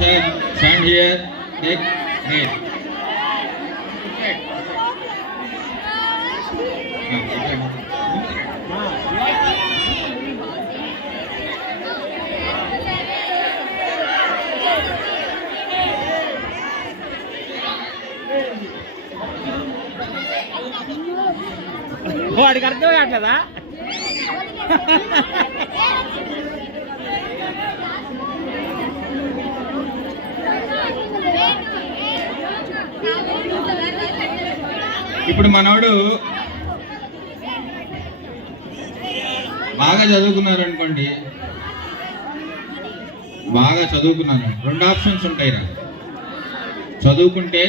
Stand, stand here. Take, great. వాడికి అర్థం కావట్లేదా ఇప్పుడు మనోడు బాగా చదువుకున్నారు అనుకోండి. బాగా చదువుకున్నాను రెండు ఆప్షన్స్ ఉంటాయి రా చదువుకుంటే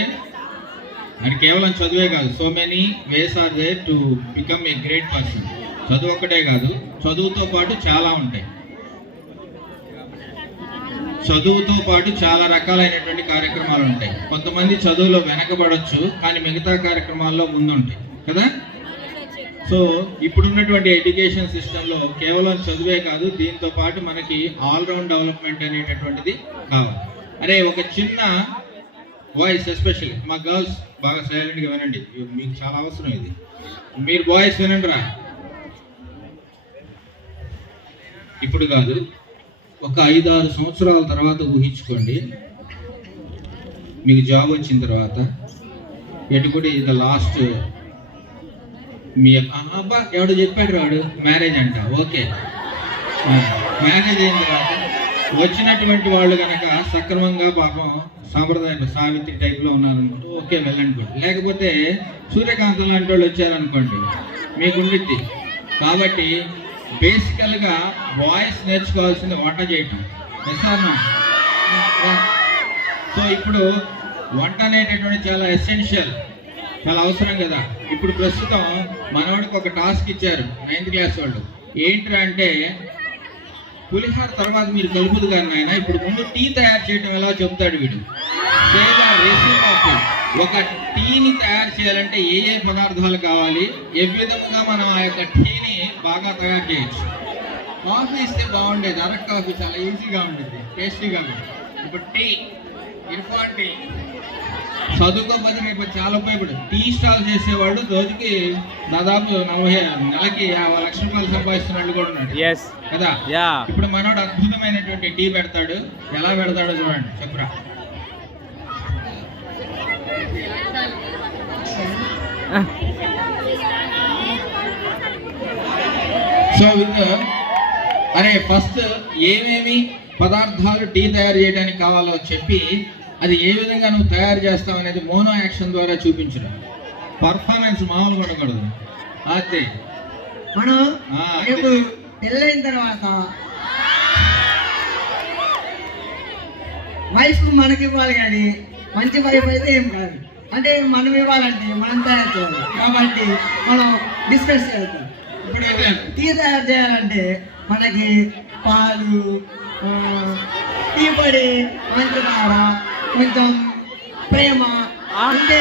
అది కేవలం చదువే కాదు. So many ways are there to become a great person. చదువు ఒక్కటే కాదు చదువుతో పాటు చాలా ఉంటాయి. చదువుతో పాటు చాలా రకాలైనటువంటి కార్యక్రమాలు ఉంటాయి. కొంతమంది చదువులో వెనకబడొచ్చు కానీ మిగతా కార్యక్రమాల్లో ముందుంటాయి. కదా? సో ఇప్పుడున్నటువంటి ఎడ్యుకేషన్ సిస్టంలో కేవలం చదువే కాదు దీంతో పాటు మనకి ఆల్రౌండ్ డెవలప్మెంట్ అనేటటువంటిది కావాలి. అరే ఒక చిన్న వాయిస్ ఎస్పెషల్లీ మా గర్ల్స్ బాగా సైలెంట్గా వినండి. మీకు చాలా అవసరం ఇది. మీరు బాయ్స్ వినండి రా ఇప్పుడు కాదు. ఒక ఐదు ఆరు సంవత్సరాల తర్వాత ఊహించుకోండి. మీకు జాబ్ వచ్చిన తర్వాత ఎటుకుడి ఇది లాస్ట్ మీ అబ్బా ఎవడో చెప్పాడు వాడు మ్యారేజ్ అంట ఓకే. మ్యారేజ్ అయిన తర్వాత వచ్చినటువంటి వాళ్ళు కనుక సక్రమంగా పాపం సాంప్రదాయ సావిత్రి టైప్లో ఉన్నారనుకోండి ఓకే వెళ్ళనుకోండి లేకపోతే సూర్యకాంతం లాంటి వాళ్ళు వచ్చారనుకోండి మీకు ఉండిద్ది. కాబట్టి బేసికల్గా బాయ్స్ నేర్చుకోవాల్సింది వంట చేయటం. ఎస్ సో ఇప్పుడు వంట అనేటటువంటి చాలా ఎసెన్షియల్ చాలా అవసరం కదా. ఇప్పుడు ప్రస్తుతం మనవాడికి ఒక టాస్క్ ఇచ్చారు నైన్త్ క్లాస్ వాళ్ళు. ఏంటి అంటే పులిహార తర్వాత మీరు కలుపుదు కానీ నాయన ఇప్పుడు ముందు టీ తయారు చేయడం ఎలా చెప్తాడు వీడు. రెసిపీ ఒక టీని తయారు చేయాలంటే ఏ ఏ పదార్థాలు కావాలి? ఏ విధంగా మనం ఆ యొక్క టీని బాగా తయారు చేయొచ్చు? కాఫీ ఇస్తే బాగుండేది. అరక్ కాఫీ చాలా ఈజీగా ఉండేది. టేస్టీగా ఉండేది. ఇప్పుడు టీ. ఇర్ఫాన్ టీ. చదువుకోకపోతే రేపు చాలా ఉపయోగపడు టీ స్టాల్ చేసేవాడు రోజుకి దాదాపు నలభై నెలకి యాభై లక్షల రూపాయలు సంపాదిస్తున్న వాళ్ళు కూడా ఉన్నాడు కదా? యా ఇప్పుడు మనోడు అద్భుతమైనటువంటి టీ పెడతాడు. ఎలా పెడతాడో చూడండి. చెప్పరా సో అరే ఫస్ట్ ఏమేమి పదార్థాలు టీ తయారు చేయడానికి కావాలో చెప్పి అది ఏ విధంగా నువ్వు తయారు చేస్తావు అనేది మోనో యాక్షన్ ద్వారా చూపించడం పర్ఫార్మెన్స్ మామూలుగా ఉండకూడదు అదే. మనం పెళ్ళైన తర్వాత వైఫ్ మనకి ఇవ్వాలి కానీ మంచి వైఫ్ అయితే ఏం కాదు. అంటే మనం ఇవ్వాలంటే మనం తయారు చేయాలి. కాబట్టి మనం డిస్కస్ చేద్దాం. ఇప్పుడు టీ తయారు చేయాలంటే మనకి పాలు టీ పొడి పంచదార కొంచెం ప్రేమ అంటే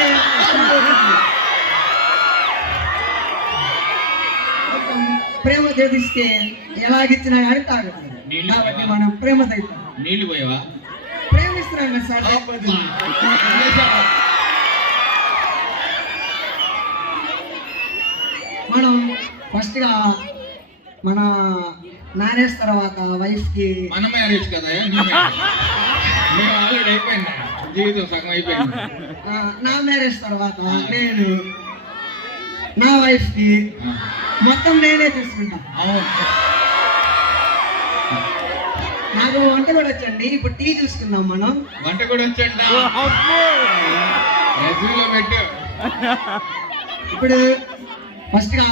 ప్రేమ చూపిస్తే ఎలాగిచ్చినా కానీ నీళ్ళు కాబట్టి మనం ప్రేమ తగ్గుతాం నీళ్ళు పోయావా? కదా సార్ మనం ఫస్ట్గా మన మ్యారేజ్ తర్వాత వైఫ్కి మన మ్యారేజ్ కదా ఆల్రెడీ అయిపోయింది? జీవితం సగం అయిపోయింది? నా మ్యారేజ్ తర్వాత నేను నా వైఫ్కి మొత్తం నేనే చూసుకుంటా అవును. నాకు వంట కూడా వచ్చండి. ఇప్పుడు టీ చూసుకుందాం మనం. వంట కూడా వచ్చండి. ఇప్పుడు ఫస్ట్గా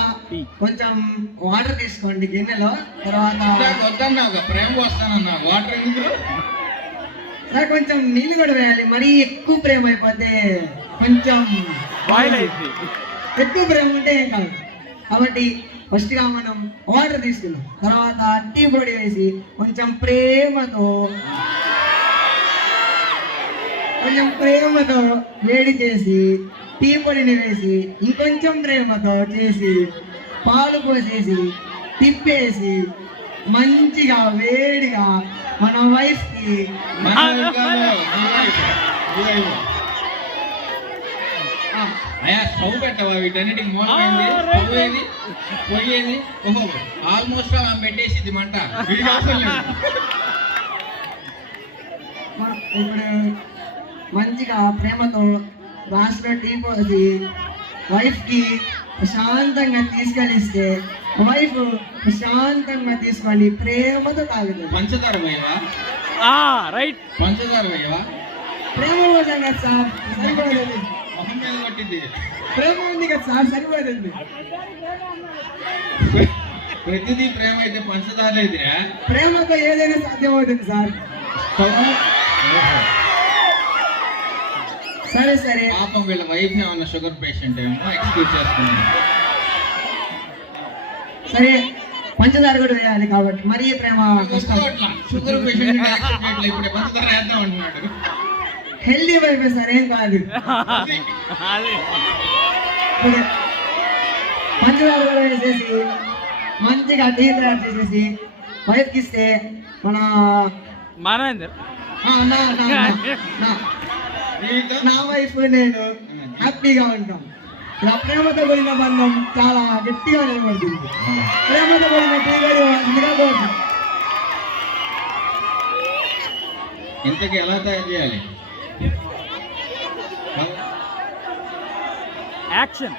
కొంచెం వాటర్ తీసుకోండి గిన్నెలో. తర్వాత వద్దన్నా ప్రేమ వస్తానన్నా. వాటర్ ఎందుకు? సార్ కొంచెం నీళ్ళు కూడా వేయాలి. మరీ ఎక్కువ ప్రేమ అయిపోతే కొంచెం ఎక్కువ ప్రేమ ఉంటే ఏం కాదు. కాబట్టి ఫస్ట్గా మనం వాటర్ తీసుకున్నాం తర్వాత టీ పొడి వేసి కొంచెం ప్రేమతో కొంచెం ప్రేమతో వేడి చేసి టీ పొడిని వేసి ఇంకొంచెం ప్రేమతో చేసి పాలు పోసేసి తిప్పేసి మంచిగా వేడిగా మన వైఫ్. అయ్యా స్టవ్ పెట్టవా వీటన్నిటికి? ఏది? పొయ్యి ఏది? ఓహో ఆల్మోస్ట్ ఆల్ ఆమె పెట్టేసింది మంట. వీడికి అవసరం లేదు. మ- ఇప్పుడు మంచిగా ప్రేమతో గ్లాస్లో టీ పోసి వైఫ్కి ప్రశాంతంగా తీసుకెళ్ళిస్తే వైఫ్ ప్రశాంతంగా తీసుకొని ప్రేమతో తాగుతుంది. పంచదార రైట్. పంచదార ప్రేమ కోసం కదా సార్ ప్రేమ ఉంది కదా సార్ ప్రతిదీ ప్రేమ అయితే పంచదార లేదురా ప్రేమతో ఏదైనా సాధ్యమవుతుంది సార్. సరే సరే. పాపం వీళ్ళ వైఫ్ ఏమన్నా షుగర్ పేషెంట్ ఏమో ఎక్స్క్యూజ్ చేస్తున్నాను సరే పంచదార కూడా వేయాలి కాబట్టి మరీ ప్రేమ షుగర్ పేషెంట్ ఇప్పుడు పంచదార వేద్దాం అంటున్నాడు. హెల్దీ వైఫ్ సార్ ఏం కాదు పంచదార కూడా వేసేసి మంచిగా టీ తయారు చేసేసి వైఫ్కి ఇస్తే మన నా వైఫ్ నేను హ్యాపీగా ఉంటాం. ఇలా ప్రేమతో కూడిన బంధం చాలా గట్టిగా నిలబడుతుంది. ప్రేమతో కూడిన టీ నిలబడుతుంది ఇంతకి ఎలా తయారు చేయాలి? యాక్షన్